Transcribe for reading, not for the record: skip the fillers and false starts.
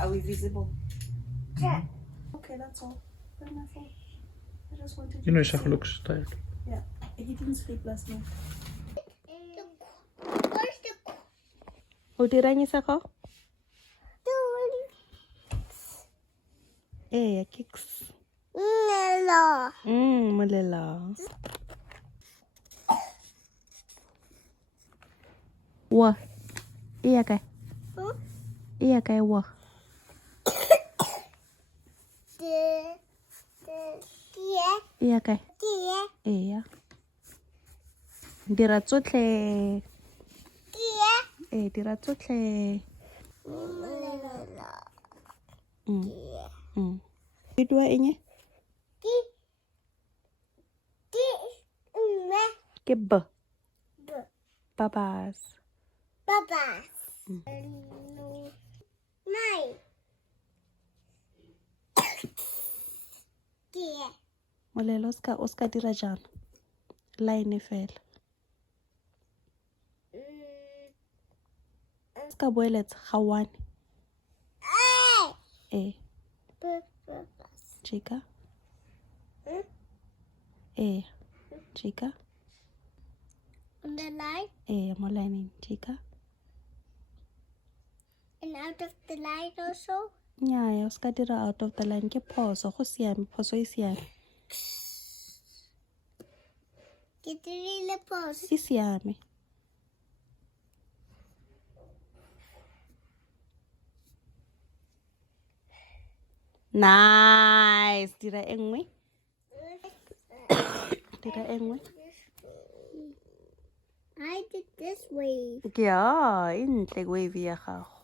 Are we visible? Yeah. Okay, that's all. Very my fault. I just wanted You know, to Shah see. looks tired. Yeah, he didn't sleep last night. Where's the O dirangisa ko? Eh, kicks. Nella? Malala. Wa. Iya kay. Iya kay wa. Iya kay. Iya. Dira tsotlhe. Dira tsotlhe. Dua ini. Ke b. Babas. Nine. Molelo ska dira jana. Line fela. Ska boeletsa ga one. Chica. Chica. On the line Mo line chica. and out of the line also. Nya, o ska dira out of the line ke phoso go siame, phoso e siame. Get the real pose. E siame. Nice. Dira e nngwe. Dira e nngwe. I did this way. Yeah, e ntle wave ya gago.